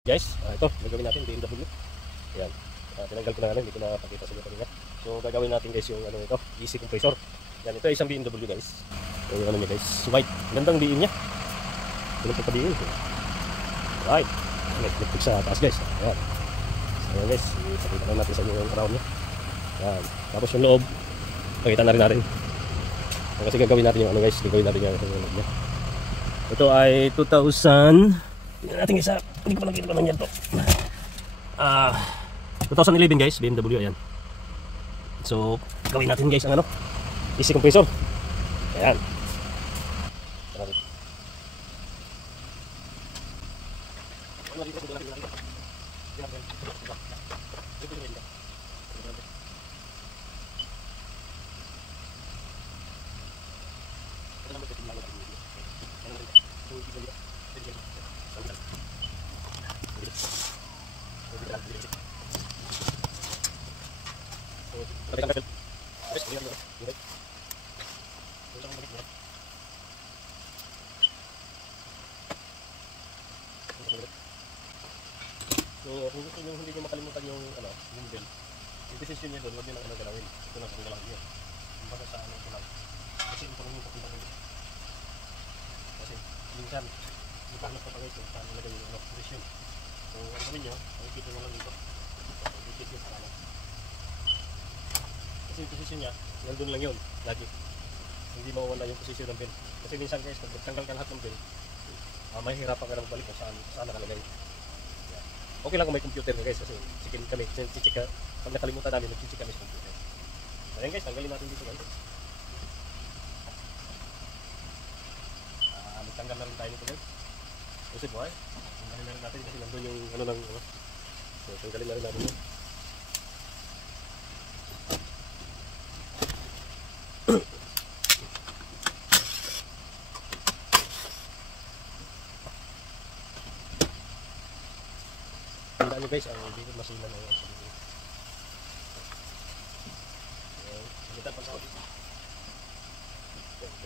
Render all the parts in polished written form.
Guys, ito, gagawin natin BMW. Ayan. Tinanggal ko na lang, hindi ko napakita sa inyo kanina. So, gagawin natin guys yung ano ito, easy compressor. Yan, ito ay isang BMW guys. So, yung ano niya guys, white. Gandang diin niya. Ganun pa diin. Right. Electric sa taas guys. Ayan. So, ayan guys, ipakita lang natin sa inyo yung around niya. Ayan. Tapos yung loob, pakita na rin natin. Kasi gagawin natin yung ano guys, gagawin natin yung loob niya. Ito ay 2000. Tingnan natin guys, hindi ko nakita naman yan to. 2011 guys, BMW, ayan. So, gawin natin guys ang ano, easy compressor. Ayan. So, kung gusto nyo hindi nyo makalimutan yung ano, yung bell, yung decision nyo doon, huwag nyo lang ano galawin. Ito na kung galawin nyo. Kumbaga sa ano ito lang. Kasi ito lang yung papunta nyo. Kasi minsan, magkahanap pa guys kung saan nilagay yung ano, decision. So, ang gawin nyo, pagkikit nyo lang dito. Pagkikit nyo sa kanan. Kasi yung position niya, nandun lang yun, lagi. Hindi mawawala yung position ng bell. Kasi minsan guys, pag tanggal ka lahat ng bell, mahihirapan ka na magbalik kung saan nakalagay. Okay lang kung may computer ka guys, kasi chicken kami, chichik ka. Pag nakalimutan namin, nagchichik kami sa computer. Ayan guys, tanggalin natin dito guys. Magtanggal na rin tayo nito guys. Kasi boy, tanggalin na rin natin kasi nandun yung ano ng ano. So, tanggalin na rin natin yun. Tandaan nyo guys, ang dito masinan na yun. Kita pa sa akin.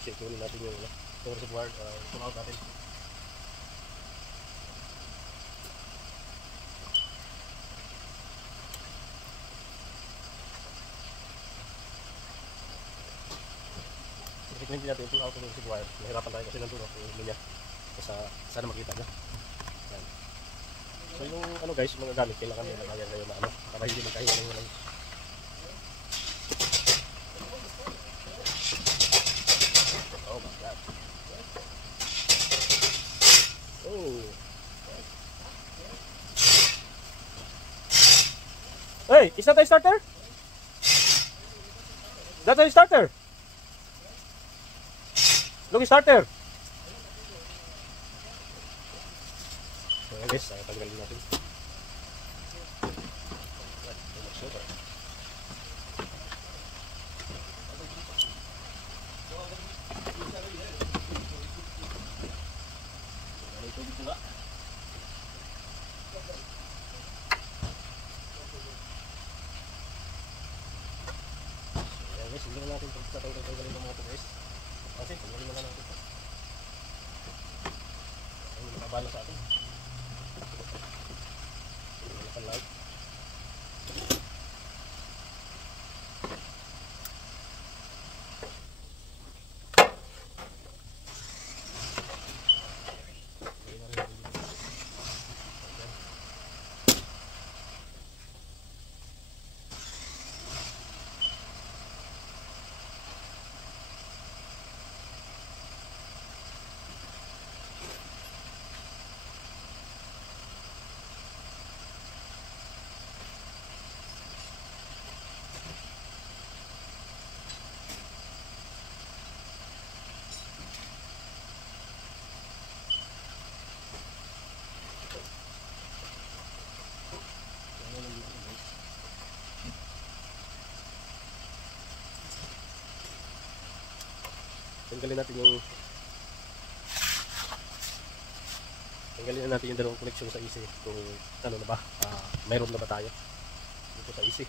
Kasi kunin natin yung reservoir, pull out natin. Kasi hindi natin pull out yung reservoir. Mahirapan tayo kasi nandun yung hilo niya. Sana makita niya. Yan. So yung ano guys, mga gamit kailangan nyo nakayan ngayon na ano, para hindi magkahinga ng walang. Oh my god. Oh. Hey, is that a starter? That's a starter. Look, starter. So guys, tanggalin natin. Guys, hindi na natin tanggalin ng mga ito guys. Kasi tanggalin na natin ito. Ay, nakabala sa atin. Wala pang light. Tanggalin natin yung dalawang connection sa AC kung ano na ba, mayroon na ba tayo dito sa AC.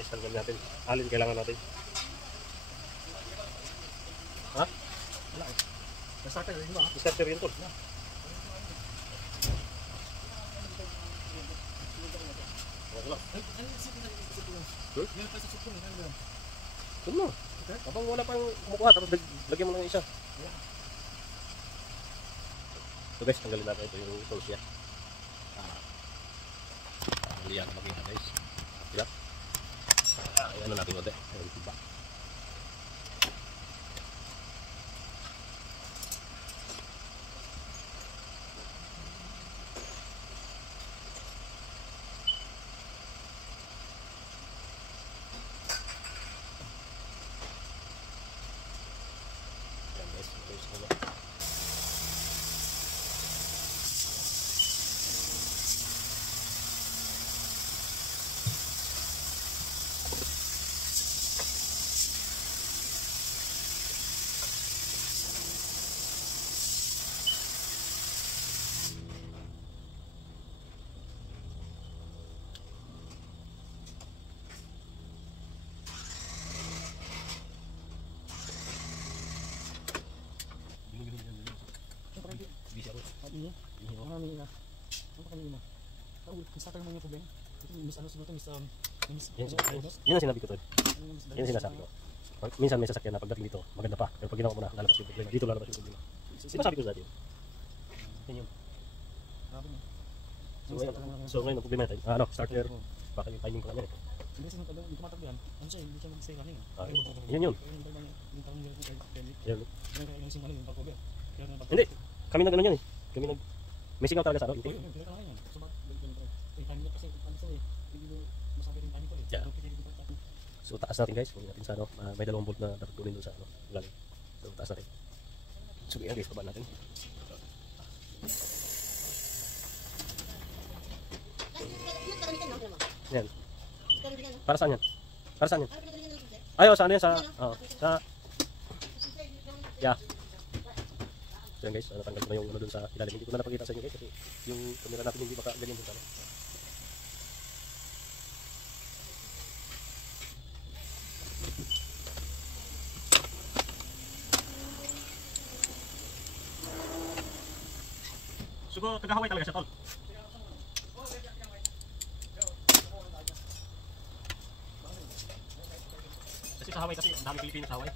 guys, tanggalin natin. Alin kailangan natin? Ha? Wala eh. Starter rin ba? Starter yun tol. Wala. Ano yung isip na isip ko? Yung pa sa isip ko na lang. Ito mo. Habang wala pang kumukuha, tapos lagyan mo lang yung isa. So guys, tanggalin natin ito yung tools niya. Hindi yan makita guys. Diba? Ayan na natin ulit. Ayan, diba? Ayan guys, ito yung sila. Busy ako. Marami na. Ano pa kanina? Ang starter mo yung problema. Ito miss ano siguro miss Yan ang sinabi ko tol. Yan ang sinasabi ko. Minsan may sasakyan na pagdating dito, maganda pa. Pero pag ginawa mo na, lalabas yung problema. Dito lalabas yung problema. Sinasabi ko sa dati. Yan yun. So ngayon ang problema natin, starter. Baka yung timing ko lang yan eh. Hindi siya tumatagyan. Ano siya, hindi siya mag-stay running. Yan yun. Yan. Hindi. Hindi. Kami na gano'n yan eh. Kami nag... May sigaw talaga sa ano. Intake. Yeah. So taas natin guys. Kung natin sa ano. May 2 volt na dapat kunin doon sa ano. Lalim. So taas natin. So yan guys. Baba natin. Yan. Para saan yan? Para saan yan? Ayaw, saan yan? Sa... Yeah. So yan guys, natanggal ko na yung ano dun sa ilalim. Hindi ko na napakita sa inyo guys kasi yung camera natin hindi baka ganyan dun sa ano. Sugo, taga-Hawaii talaga siya tol. Kasi sa Hawaii kasi ang dami Pilipino sa Hawaii.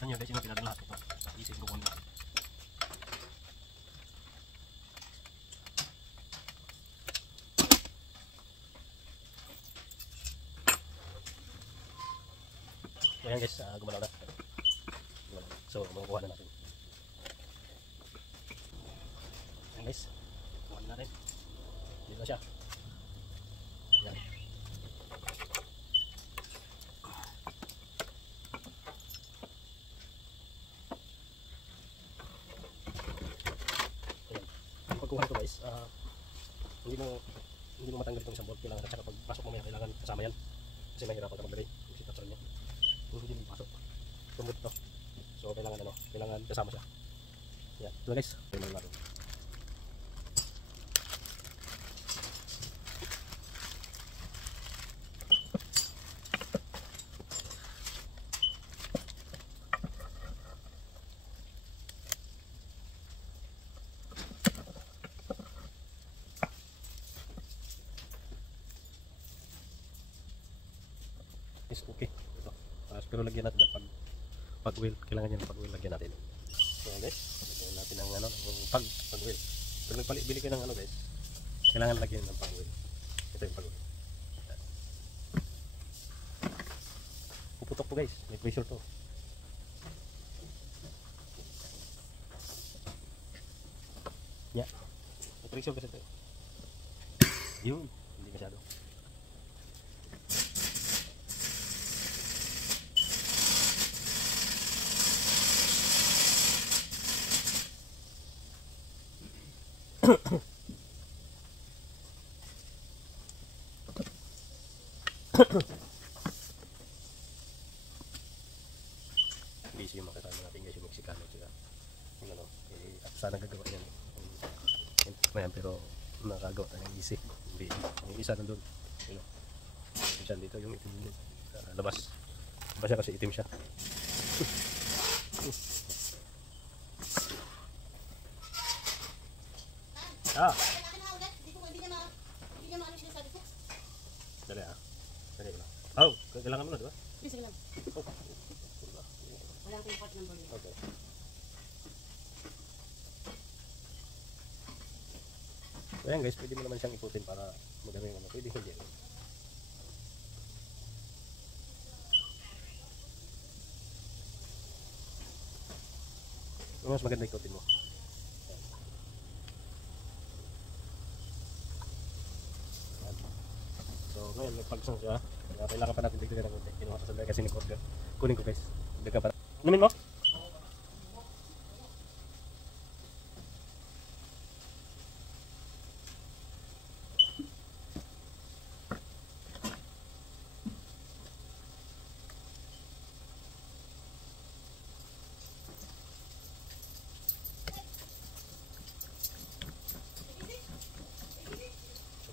Ano yun guys, yung pinag lahat ito. Isip ko kung natin. So yan guys, gumalaw na. So makukuha na natin. Yan guys, kuha na natin. Dito na siya. Yan. Pagkuha nito guys, hindi mo matanggal itong isang bolt. Kailangan at saka pagpasok mo kailangan kasama yan kasi mahirapan ka maglagay yung sitapson niya. Hindi mo pasok tumot to, so kailangan kasama siya. Yan, ito guys, ito na natin. Is okay ito. Pero lagyan natin ng pag wheel, kailangan yan ng pag wheel lagyan natin. So guys, lagyan natin ng ano, pag wheel. Pero bili kayo ng ano guys, kailangan lagyan ng pag wheel. Ito yung pag wheel. Puputok po guys, may pressure to. Yeah, may pressure kasi ito. Yun, hindi masyado. Busy yung mga kasama natin guys, yung Mexicano at yung ano, at sana gagawa yan. Ngayon, pero nakagawa tayo ng easy. Hindi, yung isa nandun. Yun, dyan dito yung itim din. Labas. Labas siya kasi itim siya. Ah! Dali ah. Dali lang. Oh, kailangan mo na, di ba? Sige lang. Oh. Wala akong part number yun. Okay. So ayan guys, pwede mo naman siyang iputin para madami yung ano. Pwede hindi. Mas maganda ikutin mo. So ngayon, nagpagsang siya. Kailangan pa natin dagdagan ng konti. Kinuha ko sa kasi ni Corder. Kunin ko guys. Dagdagan pa. Inumin mo?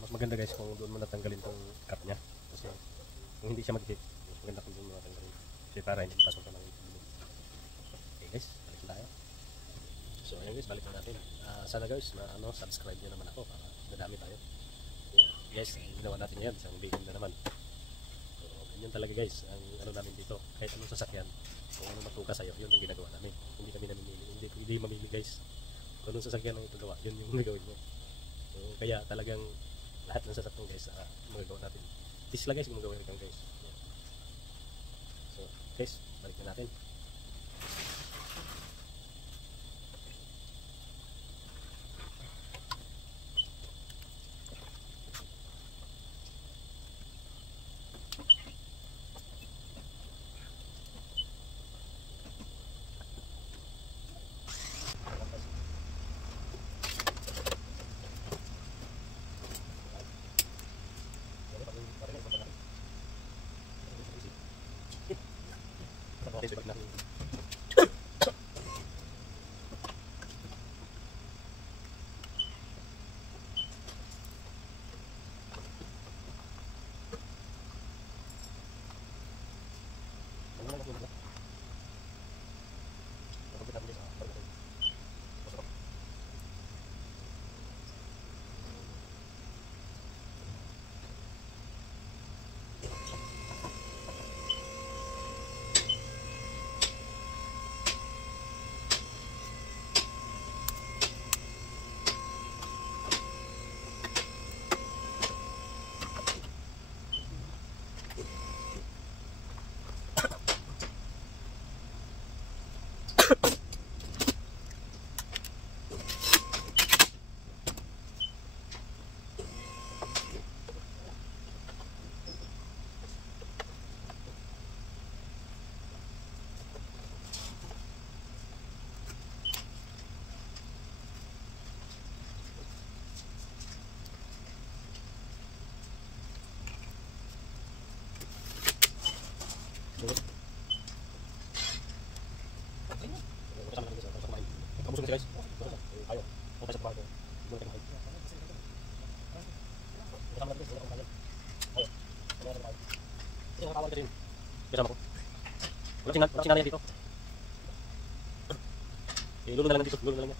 Mas maganda guys kung doon mo natanggalin tong cap niya kasi kung hindi siya mag-hit mas maganda kung doon mo natanggalin kasi para hindi mapasok na ng bulog. Okay guys, balik na tayo. So ayun guys, balik na natin. Sana guys subscribe nyo naman ako para dadami tayo. Ayan. Guys, ang ginawa natin yan isang bacon na naman. So ganyan talaga guys ang ano namin dito, kahit anong sasakyan kung ano matuka sa'yo, yun ang ginagawa namin. Hindi kami namimili, hindi mamili guys kung anong sasakyan ang ito gawa, yun yung gagawin mo. So kaya talagang lahat ng sasakyan guys magagawa natin. Tisla guys kung magagawa natin guys. So guys, balik na natin. Okay, so balik natin. Kabusog guys. Ayo. Opo sa bago. Dito tayo. Kasama natin guys, ayo. Sino tawag din? Kasama ko. Wala sinanay dito. Lulo na lang dito, lulo na lang.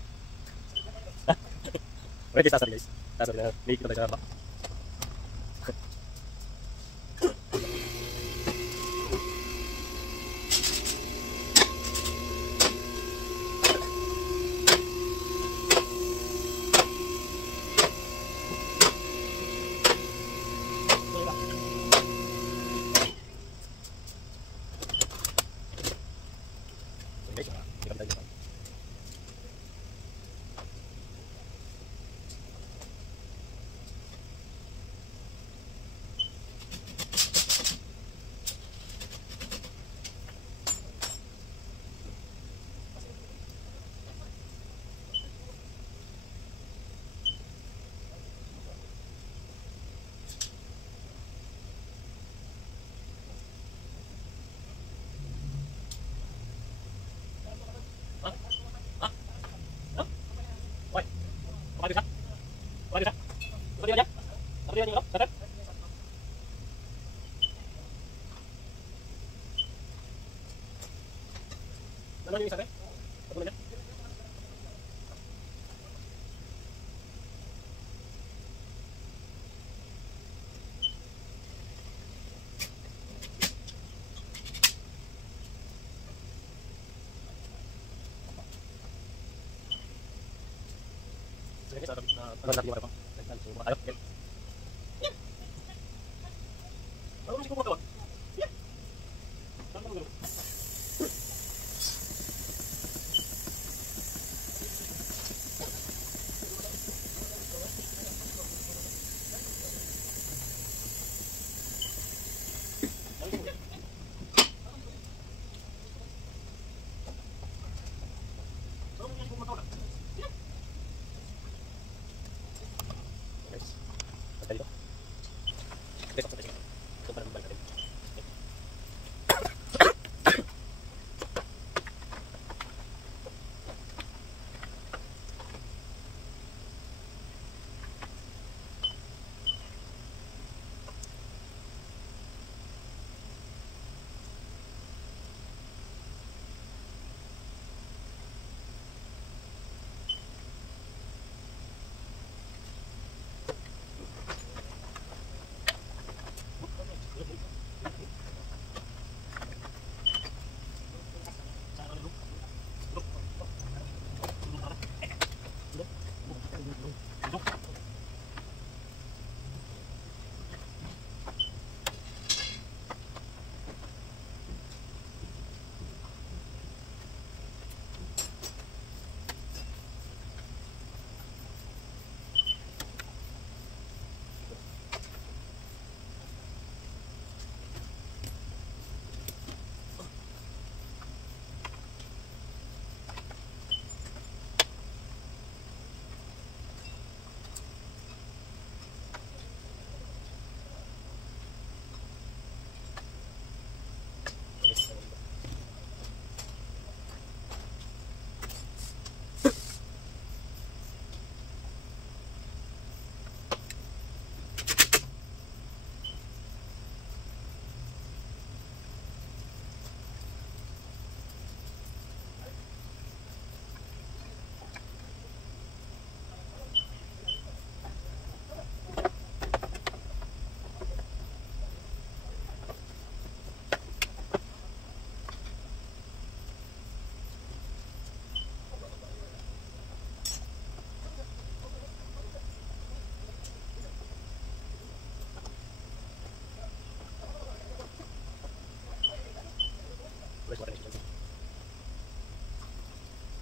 Ready sasari guys. Sasari na. May kita tayo sa baba. Bakit isa? Bakit isa? Bakit niya? Bakit niya? Bakit? Nandun yung isa rin? Patuloy niya? Sige, sa tabi na ano natin yung ano pa. So, mga tayo. Okay. Ano mo si kumagawa? Ano mo gano'n?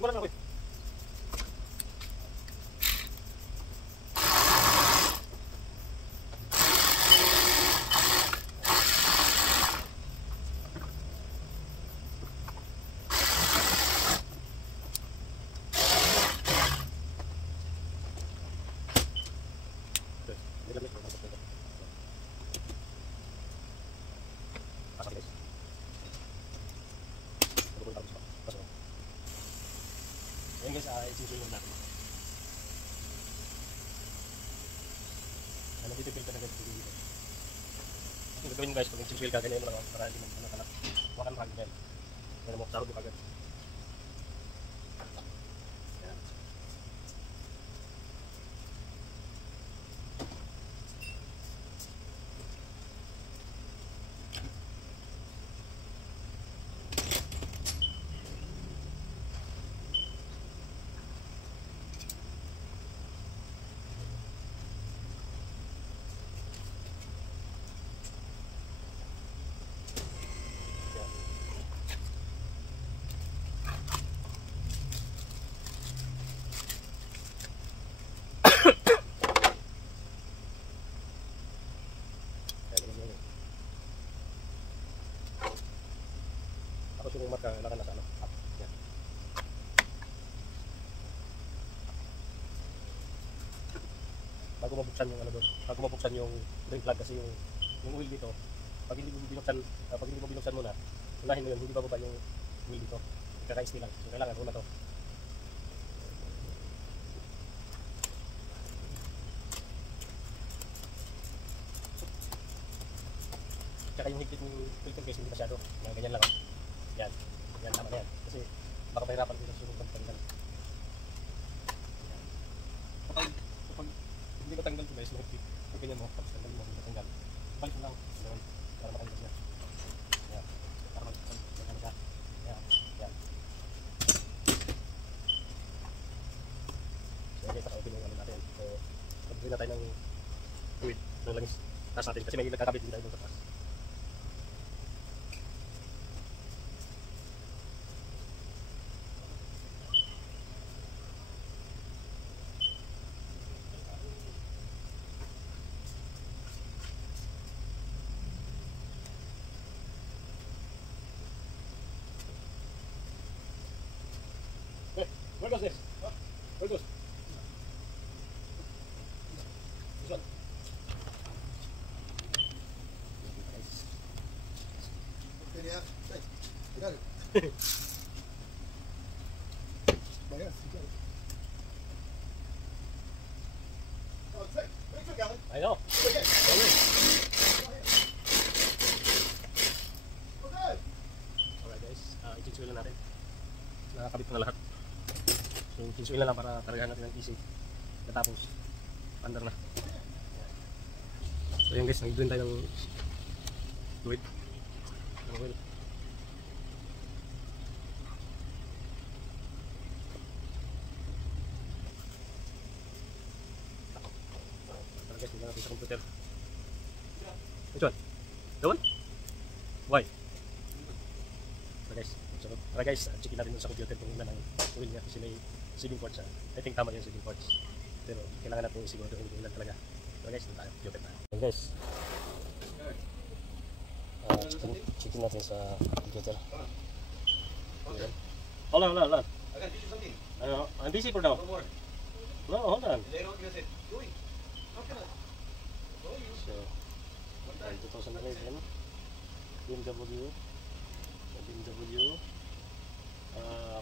Wala na ako eh. Ayan guys, isinsulong natin. Nagtitipil ka na guys dito. Ang gagawin guys, pag nagsisil ka, ganyan mo lang para hindi mo nakalap. Wakan mo kagad yan. Ganyan mo, sarod mo kagad. Tapos yung marka, kailangan nasa ano, up. Yan. Bago mabuksan yung ano doon, bago mabuksan yung drain plug kasi yung oil dito, pag hindi mo binuksan muna, unahin mo yun, hindi bababa yung oil dito. Kaka-stay lang. So kailangan una to. Tsaka yung higpit ng filter guys, hindi masyado. Mga ganyan lang. Oh. Yan. Yan, tama na yan. Kasi baka mahirapan dito sunod ng tanggal. Yan. Kapag hindi matanggal ito guys, mahigpit. Pag ganyan mo, tapos tanggal mo, hindi matanggal. Balik mo lang. Ganun. Para matanggal niya. Yan. Para matanggal ka. Yan. Yan. So guys, naka-open yung ano natin. So, pag-bring na tayo ng fluid ng langis. Taas natin kasi may nagkakabit din tayo doon sa taas. Okay, where goes this? Where goes? This one. I know. Alright guys, i-chinsuil na natin. Nakakabit ko na lahat. So, chinsuil na lang para karagahan natin ng easy. Natapos, under na. So yun guys, nag-blend tayo ng fluid. Ng oil. Tara guys, tingnan natin sa computer. Which one? The one? Why? Tara guys, checkin natin sa computer kung ilan ang oil niya kasi may sealing quartz siya. I think tama yung sealing quartz. Pero kailangan natin siguro kung ilan talaga. Tara guys, dito tayo. Computer tayo. Okay guys. Checkin natin sa computer. Okay. Hold on. I got to do something. I'm busy for now. No more. No, hold on. Later on, you're going to say, Joey, how can I? Well, you. So, One time. 2011 BMW uh,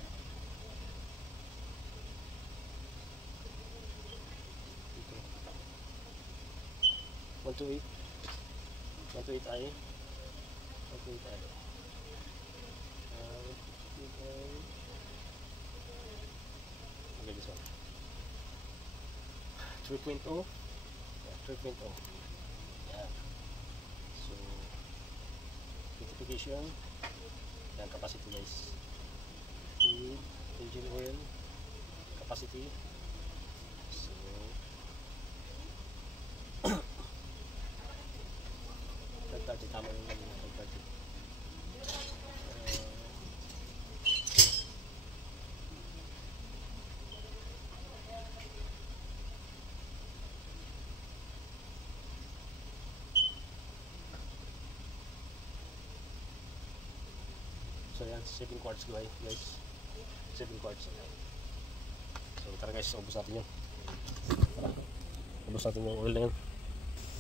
128i. Okay, this one 3.0. Yeah, 3.0. Yeah. So, beautification. Yan, capacity guys. Fluid, engine oil, capacity. So, third-party, tama yung third-party. So yan, 7 quarts guys. 7 quarts. So tara guys, ubos natin yun. Tara, ubos natin yung oil na yun.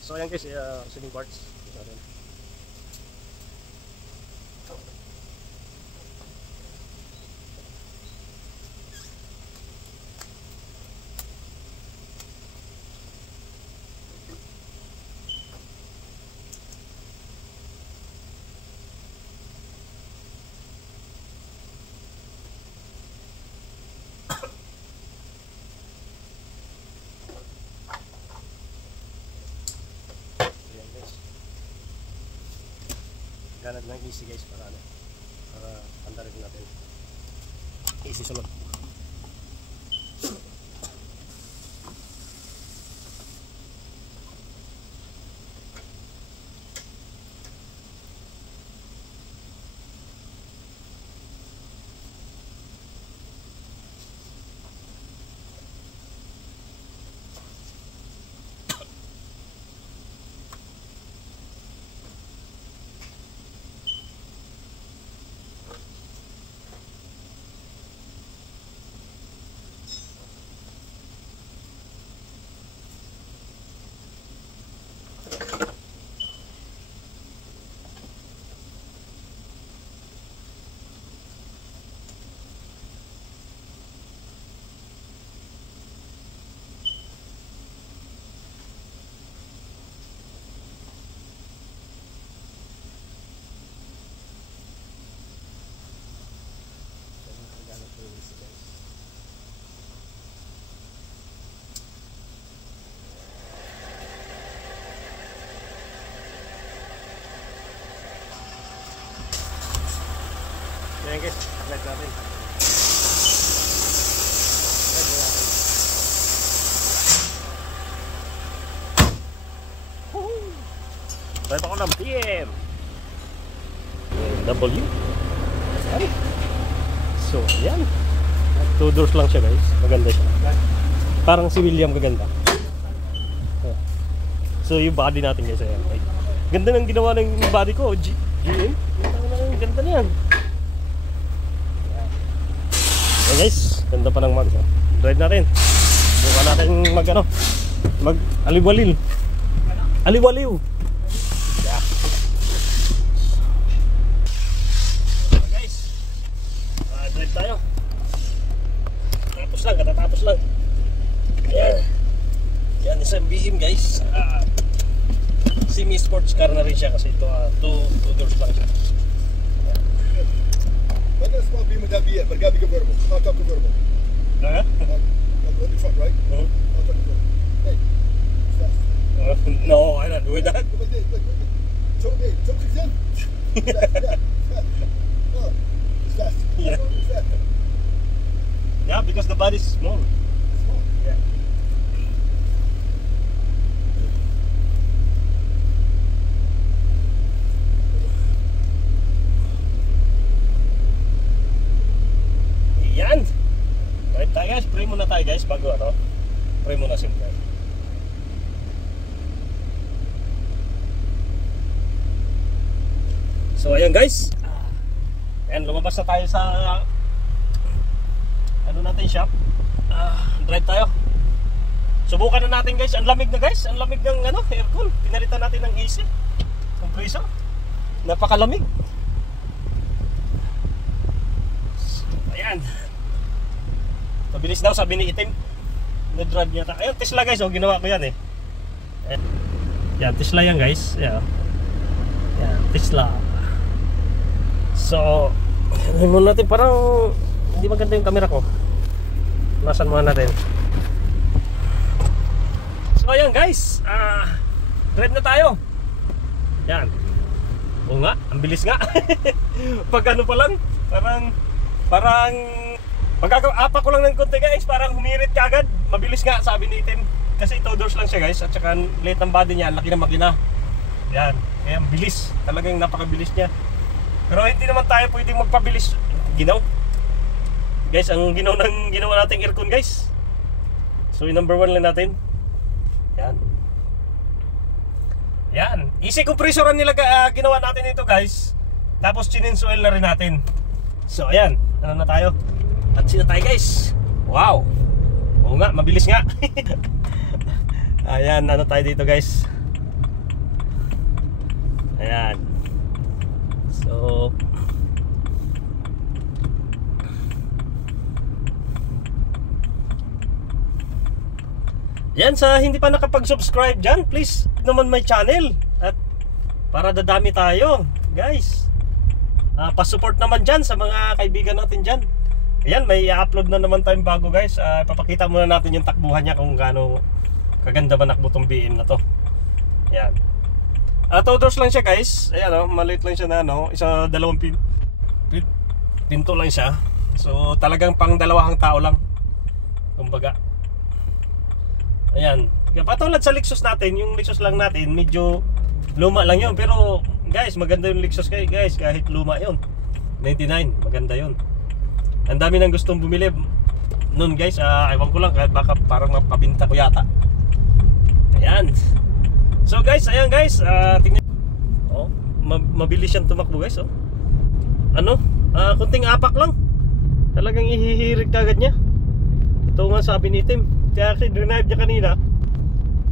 So yan guys, 7 quarts. Ubos natin. Ganad lang easy guys para andarin natin. Easy sunod. Ayan guys, drive natin. Drive natin. Drive ako ng PM. W. Ayan. So, ayan. 2 doors lang siya guys. Maganda siya. Parang si William kaganda. So yung body natin guys. Ayan. Ay, ganda ng ginawa ng body ko. GM. Ganda na yan. Ayan guys. Ganda pa ng mags. Drive natin. Buka natin mag aliwalil. Aliwaliw. Yeah. So guys. Drive tayo. Katatapos lang. Ayan. Yan, isang BM guys. Semi-sports car na rin siya kasi ito 2 doors lang siya. Whether it's small beam with that BM, but it gotta be convertible. Hot top convertible. Huh? On the front, right? Mhm. Hot top convertible. Hey, it's fast. No, I'm not doing that. Look at this, look. Choke 6 in. It's fast, yeah. It's fast. Oh, it's fast. Yeah. It's fast. Yeah, because the body is small. It's small. Yeah. Yan. Right tayo guys, pray muna tayo guys bago pray muna siyempre. So ayan guys. Ayan, lumabas na tayo sa natin shop. Drive tayo. Subukan na natin guys. Ang lamig na guys. Ang lamig ng aircon. Pinalitan natin ng AC. Compressor. Napakalamig. Ayan. Mabilis daw sabi ni Itim. Na-drive niya. Ayun, Tesla guys. Ginawa ko yan eh. Yan, Tesla yan guys. Yan, Tesla. So, ano muna natin. Parang hindi maganda yung camera ko. Nasan muna natin. So ayan guys, drive na tayo. Yan. Oo nga, ang bilis nga. Pag ano pa lang, parang pagkaka-apa ko lang ng konti guys, parang humirit ka agad. Mabilis nga sabi ni Tim. Kasi 2 doors lang siya guys, at saka late ang body niya, laki ng makina. Yan, kaya ang bilis. Talagang napakabilis niya. Pero hindi naman tayo pwedeng magpabilis. Ginaw guys, ang ginawa nating aircon guys. So yung number 1 lang natin. Yan. Easy compressoran nila ginawa natin ito guys. Tapos chininsuel na rin natin. So ayan, ano na tayo? At sina tayo guys. Wow. Oo nga, mabilis nga. Ayan, ano tayo dito guys. Ayan. So yan, sa hindi pa nakapag-subscribe dyan, please naman my channel. At para dadami tayo guys, pa-support naman dyan sa mga kaibigan natin dyan. Ayan, may i-upload na naman tayong bago guys. Ipapakita muna natin yung takbuhan niya, kung gaano kaganda manakbo tong BM na to. Ayan, 2 doors lang siya guys. Ayan maliit lang siya na isa dalawang pinto lang siya. So talagang pang dalawang tao lang kumbaga. Ayan, patulad sa Lexus natin, yung Lexus lang natin medyo luma lang yun. Pero guys, maganda yung Lexus guys, kahit luma yun. 99, maganda yun. Ang dami nang gustong bumili nun guys. Ewan ko lang, baka parang mapabinta ko yata. Ayan. So guys, ayan guys, tingnan. Mabilis siyang tumakbo guys. Kunting apak lang, talagang ihihirik agad niya. Ito nga sabi ni Tim. Kaya drive niya kanina,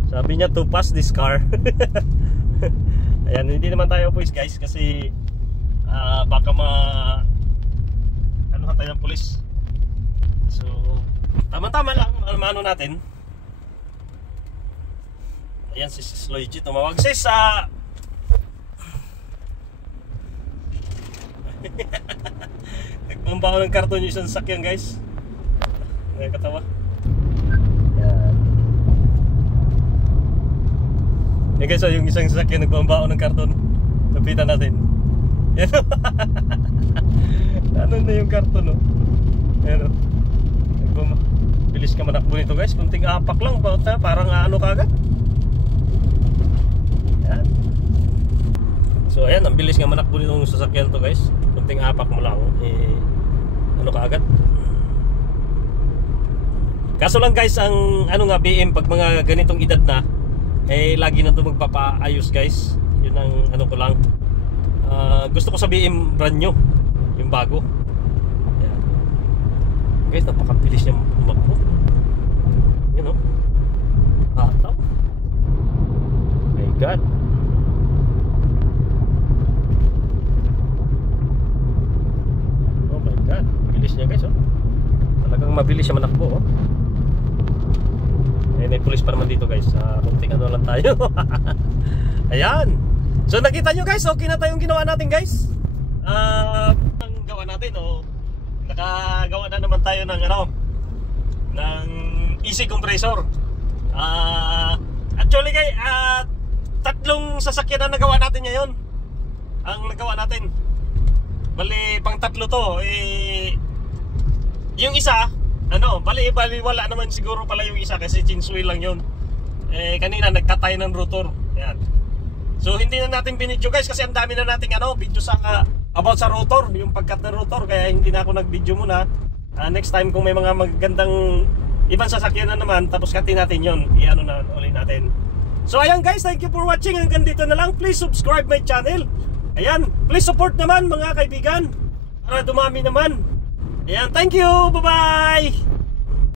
sabi niya to pass this car. Ayan, hindi naman tayo pulis guys, kasi baka ano tayo ng pulis. So tama-tama lang ano natin. Ayan, si Lloyd G tumawag. Sis, nagpambaho ng karton yung isang sakyan guys. Nakakatawa. Yan guys, yung isang sasakyan nagpambao ng karton. Lapitan natin. Yan. Ano na yung karton, no? Ayan, no? Bilis ka manakbo nito guys. Kunting apak lang. Parang ano kagad. Ayan. So ayan, ang bilis nga manakbo nitong sasakyan to guys. Kunting apak mo lang. Ano kaagad. Kaso lang guys, ang ano nga BM pag mga ganitong edad na, lagi na ito magpapaayos guys. Yun ang ano ko lang. Gusto ko sa BM brand new, yung bago. Ayan. Guys, napakabilis niya umakbo. You know, hataw. My God. Oh my God, bilis niya guys, oh. Talagang mabilis siya manakbo, oh. May pulis pa naman dito guys. Kunting ano lang tayo. Ayan. So nakita nyo guys, okay na tayong ginawa natin guys. Ang gawa natin, oh. Nakagawa na naman tayo ng ano, ng easy compressor. Actually guys, 3 sasakyan na nagawa natin ngayon. Ang nagawa natin. Bali pang 3 to. Yung isa, ano, bali wala naman siguro pala yung isa kasi chinswheel lang yun. Kanina nagkatay ng rotor. Ayan. So hindi na natin binidyo guys kasi ang dami na nating ano, video sa about sa rotor, yung pagkat ng rotor, kaya hindi na ako nag-video muna. Next time kung may mga magandang ibang sasakyan na naman, tapos katin natin yun, i-ano na ulit natin. So ayan guys, thank you for watching. Hanggang dito na lang. Please subscribe my channel. Ayan, please support naman mga kaibigan para dumami naman. Ayan, thank you. Bye-bye.